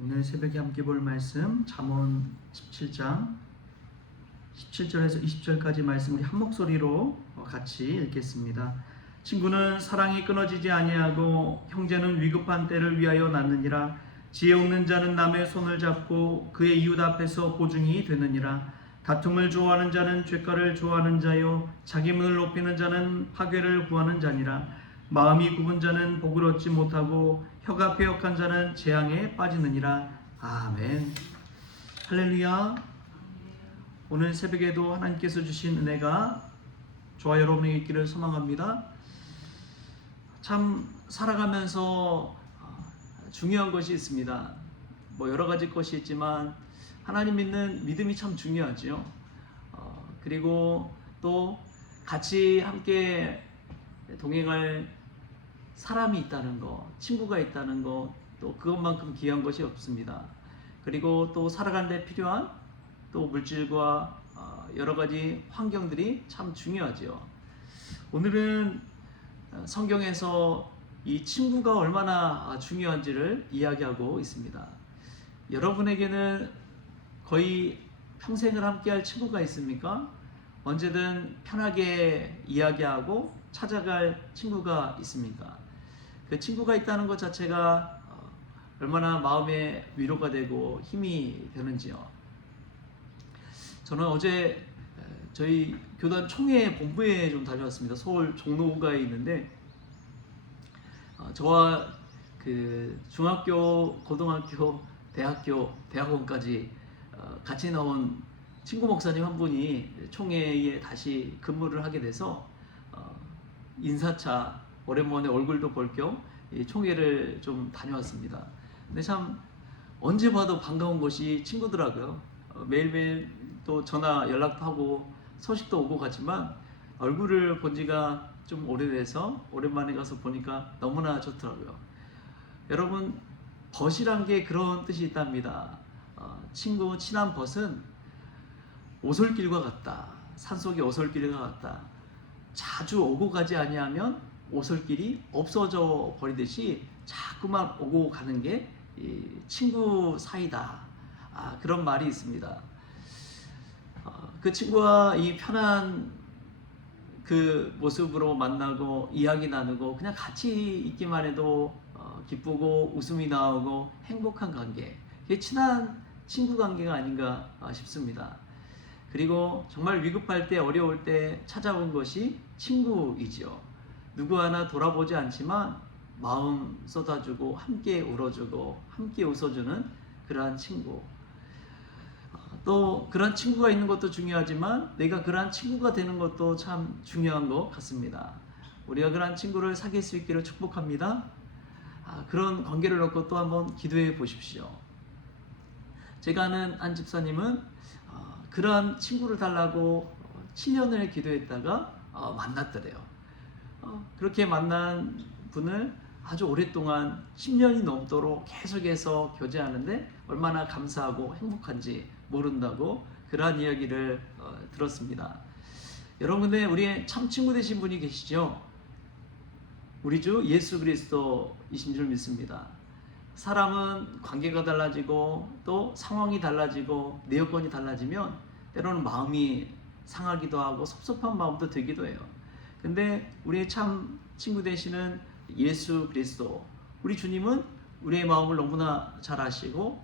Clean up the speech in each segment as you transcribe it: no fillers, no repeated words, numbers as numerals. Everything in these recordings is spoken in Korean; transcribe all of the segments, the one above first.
오늘 새벽에 함께 볼 말씀 잠언 17장 17절에서 20절까지 말씀 우리 한 목소리로 같이 읽겠습니다. 친구는 사랑이 끊어지지 아니하고 형제는 위급한 때를 위하여 낳느니라. 지혜 없는 자는 남의 손을 잡고 그의 이웃 앞에서 보증이 되느니라. 다툼을 좋아하는 자는 죄가를 좋아하는 자요 자기 문을 높이는 자는 파괴를 구하는 자니라. 마음이 굽은 자는 복을 얻지 못하고 혀가 패역한 자는 재앙에 빠지느니라. 아멘. 할렐루야. 오늘 새벽에도 하나님께서 주신 은혜가 저와 여러분에게 있기를 소망합니다. 참 살아가면서 중요한 것이 있습니다. 여러 가지 것이 있지만 하나님 믿는 믿음이 참 중요하죠. 그리고 또 같이 함께 동행할 사람이 있다는 것, 친구가 있다는 것, 또 그것만큼 귀한 것이 없습니다. 그리고 또 살아가는 데 필요한 또 물질과 여러 가지 환경들이 참 중요하죠. 오늘은 성경에서 이 친구가 얼마나 중요한지를 이야기하고 있습니다. 여러분에게는 거의 평생을 함께할 친구가 있습니까? 언제든 편하게 이야기하고 찾아갈 친구가 있습니까? 그 친구가 있다는 것 자체가 얼마나 마음의 위로가 되고 힘이 되는지요. 저는 어제 저희 교단 총회 본부에 좀 다녀왔습니다. 서울 종로가에 있는데 저와 그 중학교, 고등학교, 대학원까지 같이 나온 친구 목사님 한 분이 총회에 다시 근무를 하게 돼서 인사차 오랜만에 얼굴도 볼 겸 총회를 좀 다녀왔습니다. 근데 참 언제 봐도 반가운 것이 친구더라고요. 매일매일 또 전화 연락도 하고 소식도 오고 가지만 얼굴을 본 지가 좀 오래돼서 오랜만에 가서 보니까 너무나 좋더라고요. 여러분, 벗이란 게 그런 뜻이 있답니다. 친구, 친한 벗은 오솔길과 같다. 산속의 오솔길과 같다. 자주 오고 가지 아니하면 오솔길이 없어져 버리듯이 자꾸만 오고 가는 게 친구 사이다. 그런 말이 있습니다. 그 친구와 이 편한 그 모습으로 만나고 이야기 나누고 그냥 같이 있기만 해도 기쁘고 웃음이 나오고 행복한 관계, 그게 친한 친구 관계가 아닌가 싶습니다. 그리고 정말 위급할 때, 어려울 때 찾아온 것이 친구이지요. 누구 하나 돌아보지 않지만 마음 쏟아주고 함께 울어주고 함께 웃어주는 그러한 친구. 또 그런 친구가 있는 것도 중요하지만 내가 그러한 친구가 되는 것도 참 중요한 것 같습니다. 우리가 그러한 친구를 사귈 수 있기를 축복합니다. 그런 관계를 놓고 또 한번 기도해 보십시오. 제가 아는 한 집사님은 그러한 친구를 달라고 7년을 기도했다가 만났더래요. 그렇게 만난 분을 아주 오랫동안 10년이 넘도록 계속해서 교제하는데 얼마나 감사하고 행복한지 모른다고 그러한 이야기를 들었습니다. 여러분들, 우리의 참 친구 되신 분이 계시죠? 우리 주 예수 그리스도이신 줄 믿습니다. 사람은 관계가 달라지고 또 상황이 달라지고 내 여건이 달라지면 때로는 마음이 상하기도 하고 섭섭한 마음도 들기도 해요. 근데 우리의 참 친구 되시는 예수 그리스도, 우리 주님은 우리의 마음을 너무나 잘 아시고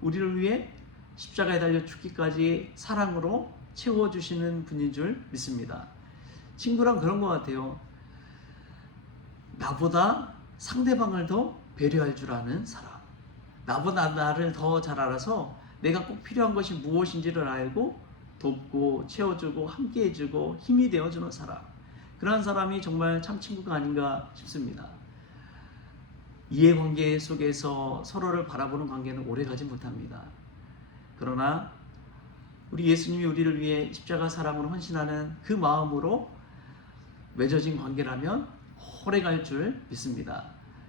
우리를 위해 십자가에 달려 죽기까지 사랑으로 채워주시는 분인 줄 믿습니다. 친구란 그런 것 같아요. 나보다 상대방을 더 배려할 줄 아는 사람, 나보다 나를 더 잘 알아서 내가 꼭 필요한 것이 무엇인지를 알고 돕고 채워주고 함께 해주고 힘이 되어주는 사람, 그러한 사람이 정말 참 친구가 아닌가 싶습니다. 이해관계 속에서 서로를 바라보는 관계는 오래가지 못합니다. 그러나 우리 예수님이 우리를 위해 십자가 사랑으로 헌신하는 그 마음으로 맺어진 관계라면 오래갈 줄 믿습니다.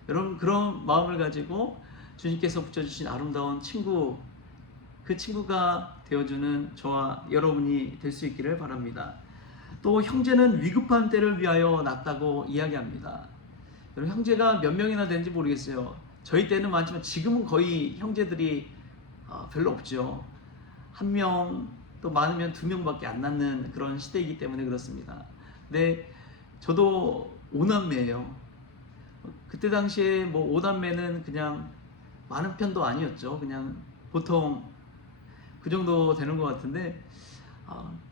여러분, 그런 마음을 가지고 주님께서 붙여주신 아름다운 친구, 그 친구가 되어주는 저와 여러분이 될 수 있기를 바랍니다. 또 형제는 위급한 때를 위하여 낳았다고 이야기합니다. 여러분, 형제가 몇 명이나 되는지 모르겠어요. 저희 때는 많지만 지금은 거의 형제들이 별로 없죠. 한 명, 또 많으면 2명밖에 안 낳는 그런 시대이기 때문에 그렇습니다. 근데 저도 5남매예요. 그때 당시에 뭐 5남매는 그냥 많은 편도 아니었죠. 그냥 보통 그 정도 되는 것 같은데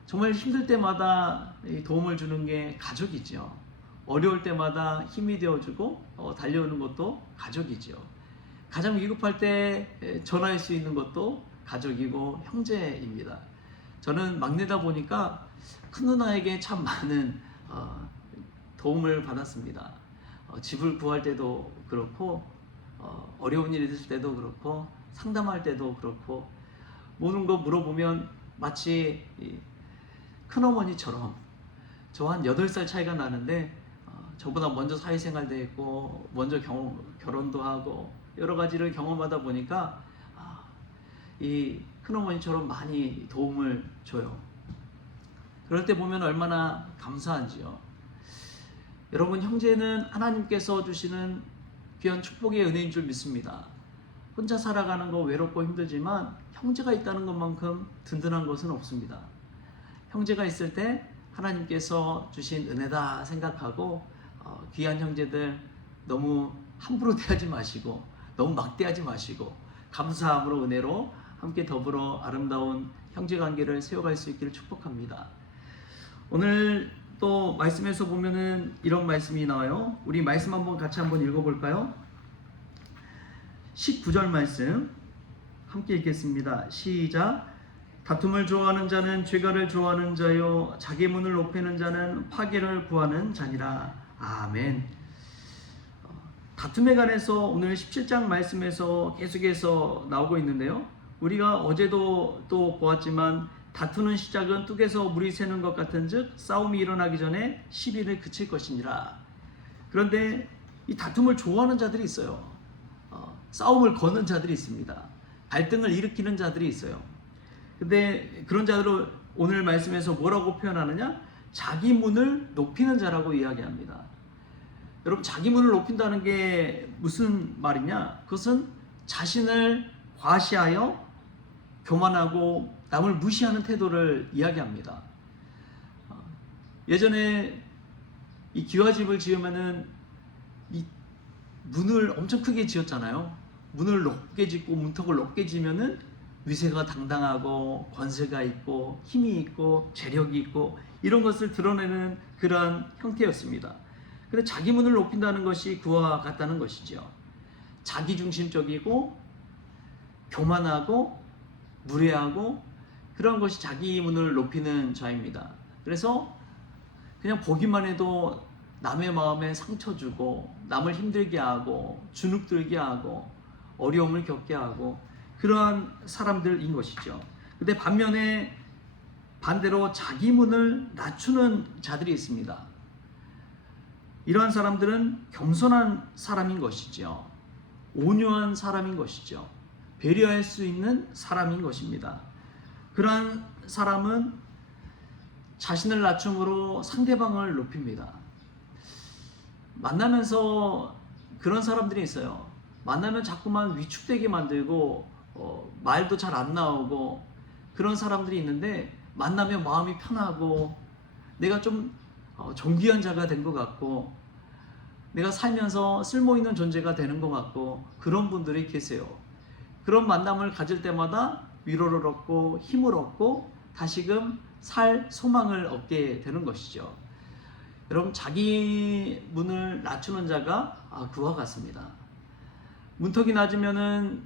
정말 힘들 때마다 도움을 주는 게 가족이죠. 어려울 때마다 힘이 되어주고 달려오는 것도 가족이죠. 가장 위급할 때 전화할 수 있는 것도 가족이고 형제입니다. 저는 막내다 보니까 큰 누나에게 참 많은 도움을 받았습니다. 집을 구할 때도 그렇고 어려운 일이 있을 때도 그렇고 상담할 때도 그렇고 모든 거 물어보면 마치 큰어머니처럼 저 한 8살 차이가 나는데 저보다 먼저 사회생활도 했고 먼저 결혼도 하고 여러 가지를 경험하다 보니까 이 큰어머니처럼 많이 도움을 줘요. 그럴 때 보면 얼마나 감사한지요. 여러분, 형제는 하나님께서 주시는 귀한 축복의 은혜인 줄 믿습니다. 혼자 살아가는 거 외롭고 힘들지만 형제가 있다는 것만큼 든든한 것은 없습니다. 형제가 있을 때 하나님께서 주신 은혜다 생각하고 귀한 형제들 너무 함부로 대하지 마시고 너무 막대하지 마시고 감사함으로 은혜로 함께 더불어 아름다운 형제관계를 세워갈 수 있기를 축복합니다. 오늘 또 말씀에서 보면은 이런 말씀이 나와요. 우리 말씀 같이 한번 읽어볼까요? 19절 말씀 함께 읽겠습니다. 시작. 다툼을 좋아하는 자는 죄가를 좋아하는 자요 자기 문을 높이는 자는 파괴를 구하는 자니라. 아멘. 다툼에 관해서 오늘 17장 말씀에서 계속해서 나오고 있는데요. 우리가 어제도 또 보았지만 다투는 시작은 뚝에서 물이 새는 것 같은즉 싸움이 일어나기 전에 시비를 그칠 것이니라. 그런데 이 다툼을 좋아하는 자들이 있어요. 싸움을 거는 자들이 있습니다. 갈등을 일으키는 자들이 있어요. 근데 그런 자들을 오늘 말씀에서 뭐라고 표현하느냐? 자기 문을 높이는 자라고 이야기합니다. 여러분, 자기 문을 높인다는 게 무슨 말이냐? 그것은 자신을 과시하여 교만하고 남을 무시하는 태도를 이야기합니다. 예전에 이 기와집을 지으면은 이 문을 엄청 크게 지었잖아요. 문을 높게 짓고 문턱을 높게 지면은 위세가 당당하고 권세가 있고 힘이 있고 재력이 있고 이런 것을 드러내는 그러한 형태였습니다. 근데 자기 문을 높인다는 것이 그와 같다는 것이죠. 자기중심적이고 교만하고 무례하고 그런 것이 자기 문을 높이는 자입니다. 그래서 그냥 보기만 해도 남의 마음에 상처 주고 남을 힘들게 하고 주눅들게 하고 어려움을 겪게 하고 그러한 사람들인 것이죠. 근데 반대로 자기 문을 낮추는 자들이 있습니다. 이러한 사람들은 겸손한 사람인 것이죠. 온유한 사람인 것이죠. 배려할 수 있는 사람인 것입니다. 그러한 사람은 자신을 낮춤으로 상대방을 높입니다. 만나면서 그런 사람들이 있어요. 만나면 자꾸만 위축되게 만들고 말도 잘 안 나오고 그런 사람들이 있는데 만나면 마음이 편하고 내가 좀 존귀한 자가 된 것 같고 내가 살면서 쓸모있는 존재가 되는 것 같고 그런 분들이 계세요. 그런 만남을 가질 때마다 위로를 얻고 힘을 얻고 다시금 살 소망을 얻게 되는 것이죠. 여러분, 자기 문을 낮추는 자가 그와 같습니다. 문턱이 낮으면은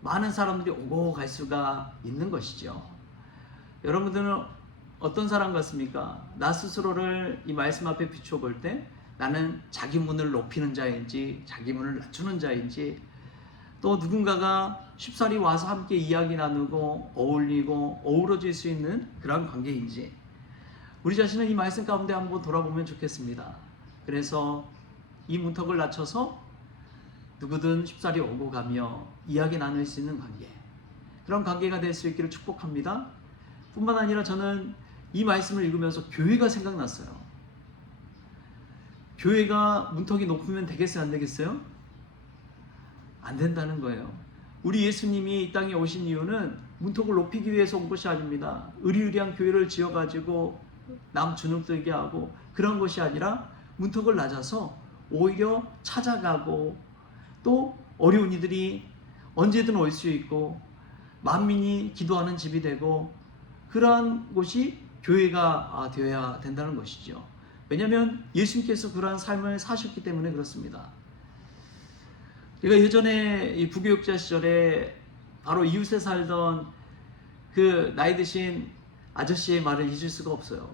많은 사람들이 오고 갈 수가 있는 것이죠. 여러분들은 어떤 사람 같습니까? 나 스스로를 이 말씀 앞에 비추어 볼 때 나는 자기 문을 높이는 자인지 자기 문을 낮추는 자인지 또 누군가가 쉽사리 와서 함께 이야기 나누고 어울리고 어우러질 수 있는 그런 관계인지 우리 자신은 이 말씀 가운데 한번 돌아보면 좋겠습니다. 그래서 이 문턱을 낮춰서 누구든 쉽사리 오고 가며 이야기 나눌 수 있는 관계, 그런 관계가 될 수 있기를 축복합니다. 뿐만 아니라 저는 이 말씀을 읽으면서 교회가 생각났어요. 교회가 문턱이 높으면 되겠어요? 안 되겠어요? 안 된다는 거예요. 우리 예수님이 이 땅에 오신 이유는 문턱을 높이기 위해서 온 것이 아닙니다. 의리의리한 교회를 지어가지고 남 주눅들게 하고 그런 것이 아니라 문턱을 낮아서 오히려 찾아가고 또 어려운 이들이 언제든 올 수 있고 만민이 기도하는 집이 되고 그러한 곳이 교회가 되어야 된다는 것이죠. 왜냐하면 예수님께서 그러한 삶을 사셨기 때문에 그렇습니다. 제가 예전에 이 부교육자 시절에 바로 이웃에 살던 그 나이 드신 아저씨의 말을 잊을 수가 없어요.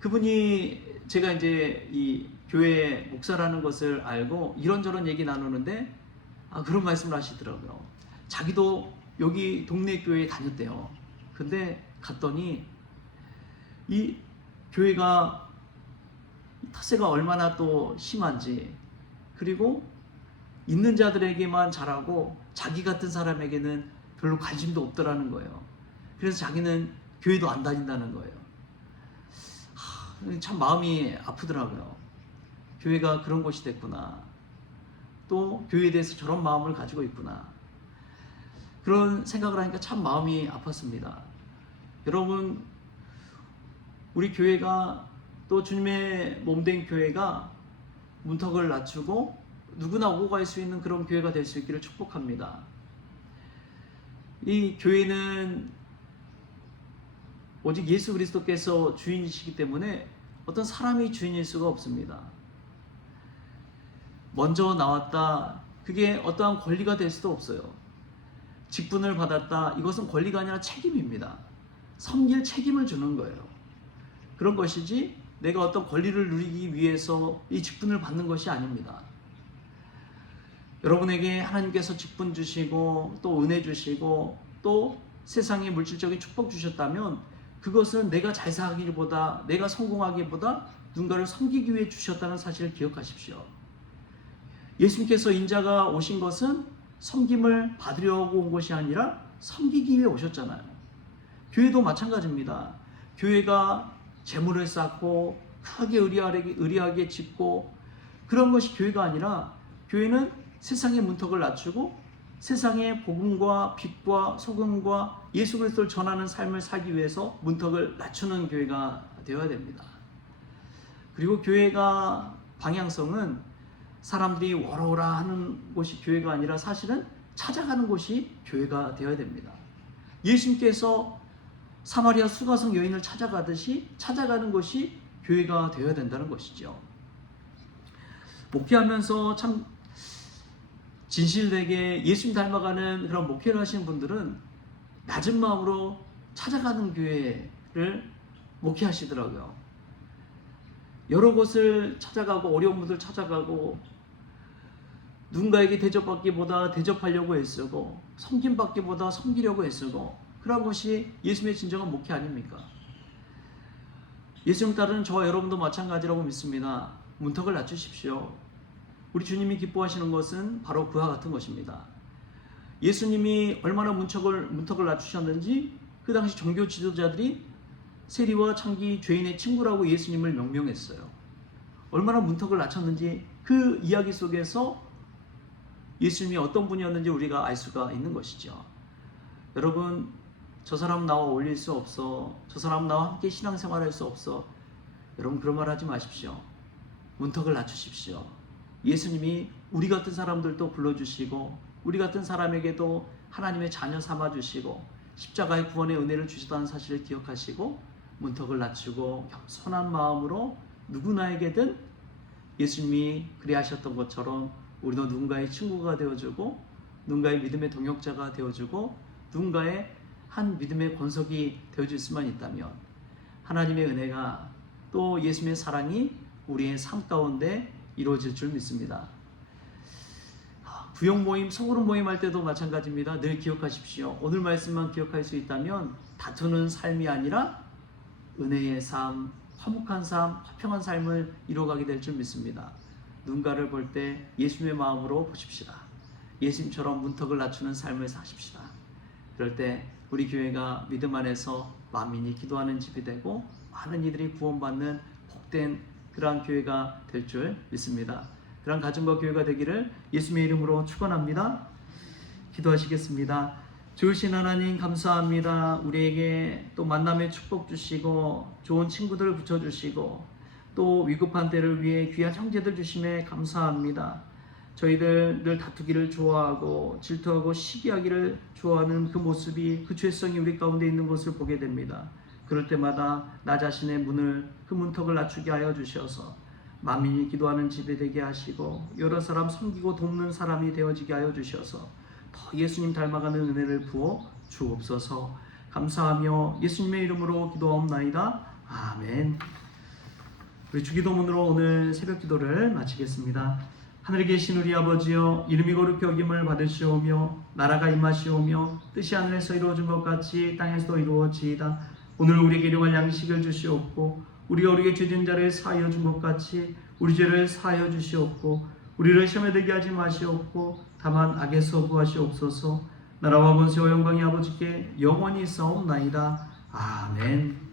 그분이 제가 이제 이 교회 목사라는 것을 알고 이런저런 얘기 나누는데 그런 말씀을 하시더라고요. 자기도 여기 동네 교회에 다녔대요. 근데 갔더니 이 교회가 텃세가 얼마나 또 심한지, 그리고 있는 자들에게만 잘하고 자기 같은 사람에게는 별로 관심도 없더라는 거예요. 그래서 자기는 교회도 안 다닌다는 거예요. 참 마음이 아프더라고요. 교회가 그런 곳이 됐구나. 또 교회에 대해서 저런 마음을 가지고 있구나. 그런 생각을 하니까 참 마음이 아팠습니다. 여러분, 우리 교회가 또 주님의 몸된 교회가 문턱을 낮추고 누구나 오고 갈 수 있는 그런 교회가 될 수 있기를 축복합니다. 이 교회는 오직 예수 그리스도께서 주인이시기 때문에 어떤 사람이 주인일 수가 없습니다. 먼저 나왔다, 그게 어떠한 권리가 될 수도 없어요. 직분을 받았다, 이것은 권리가 아니라 책임입니다. 섬길 책임을 주는 거예요. 그런 것이지 내가 어떤 권리를 누리기 위해서 이 직분을 받는 것이 아닙니다. 여러분에게 하나님께서 직분 주시고 또 은혜 주시고 또 세상에 물질적인 축복 주셨다면 그것은 내가 잘 살기보다, 내가 성공하기보다 누군가를 섬기기 위해 주셨다는 사실을 기억하십시오. 예수님께서 인자가 오신 것은 섬김을 받으려고 온 것이 아니라 섬기기 위해 오셨잖아요. 교회도 마찬가지입니다. 교회가 재물을 쌓고 크게 의리하게 짓고 그런 것이 교회가 아니라, 교회는 세상의 문턱을 낮추고 세상의 복음과 빛과 소금과 예수 그리스도를 전하는 삶을 살기 위해서 문턱을 낮추는 교회가 되어야 됩니다. 그리고 교회가 방향성은 사람들이 워러워라 하는 곳이 교회가 아니라 사실은 찾아가는 곳이 교회가 되어야 됩니다. 예수님께서 사마리아 수가성 여인을 찾아가듯이 찾아가는 것이 교회가 되어야 된다는 것이죠. 목회하면서 참 진실되게 예수님 닮아가는 그런 목회를 하시는 분들은 낮은 마음으로 찾아가는 교회를 목회하시더라고요. 여러 곳을 찾아가고 어려운 분들 찾아가고 누군가에게 대접받기보다 대접하려고 애쓰고 섬김받기보다 섬기려고 애쓰고 그런 것이 예수님의 진정한 목회 아닙니까? 예수님 따르는 저와 여러분도 마찬가지라고 믿습니다. 문턱을 낮추십시오. 우리 주님이 기뻐하시는 것은 바로 그와 같은 것입니다. 예수님이 얼마나 문턱을 낮추셨는지 그 당시 종교 지도자들이 세리와 창기 죄인의 친구라고 예수님을 명명했어요. 얼마나 문턱을 낮췄는지 그 이야기 속에서 예수님이 어떤 분이었는지 우리가 알 수가 있는 것이죠. 여러분, 저 사람 나와 어울릴 수 없어, 저 사람 나와 함께 신앙생활할 수 없어, 여러분 그런 말 하지 마십시오. 문턱을 낮추십시오. 예수님이 우리 같은 사람들도 불러주시고 우리 같은 사람에게도 하나님의 자녀 삼아주시고 십자가의 구원의 은혜를 주시다는 사실을 기억하시고 문턱을 낮추고 겸손한 마음으로 누구나에게든 예수님이 그리하셨던 것처럼 우리도 누군가의 친구가 되어주고 누군가의 믿음의 동역자가 되어주고 누군가의 한 믿음의 권석이 되어줄 수만 있다면 하나님의 은혜가 또 예수님의 사랑이 우리의 삶 가운데 이루어질 줄 믿습니다. 구역 모임, 소그룹 모임 할 때도 마찬가지입니다. 늘 기억하십시오. 오늘 말씀만 기억할 수 있다면 다투는 삶이 아니라 은혜의 삶, 화목한 삶, 화평한 삶을 이루어가게 될 줄 믿습니다. 누군가를 볼 때 예수님의 마음으로 보십시다. 예수님처럼 문턱을 낮추는 삶을 사십시다. 그럴 때 우리 교회가 믿음 안에서 만민이 기도하는 집이 되고 많은 이들이 구원받는 복된 그러한 교회가 될 줄 믿습니다. 그런 가정과 교회가 되기를 예수님의 이름으로 축원합니다. 기도하시겠습니다. 좋으신 하나님 감사합니다. 우리에게 또 만남의 축복 주시고 좋은 친구들을 붙여주시고 또 위급한 때를 위해 귀한 형제들 주심에 감사합니다. 저희들 늘 다투기를 좋아하고 질투하고 시기하기를 좋아하는 그 모습이 그 죄성이 우리 가운데 있는 것을 보게 됩니다. 그럴 때마다 나 자신의 문을 그 문턱을 낮추게 하여 주셔서 만민이 기도하는 집이 되게 하시고 여러 사람 섬기고 돕는 사람이 되어지게 하여 주셔서 더 예수님 닮아가는 은혜를 부어 주옵소서. 감사하며 예수님의 이름으로 기도하옵나이다. 아멘. 우리 주기도문으로 오늘 새벽 기도를 마치겠습니다. 하늘에 계신 우리 아버지여, 이름이 거룩히 여김을 받으시오며 나라가 임하시오며 뜻이 하늘에서 이루어진 것 같이 땅에서도 이루어지이다. 오늘 우리에게 일용할 양식을 주시옵고 우리가 우리에게 죄진 자를 사하여 준 것 같이 우리 죄를 사하여 주시옵고 우리를 시험에 들게 하지 마시옵고 다만 악에서 구하시옵소서. 나라와 권세와 영광이 아버지께 영원히 있사옵나이다. 아멘.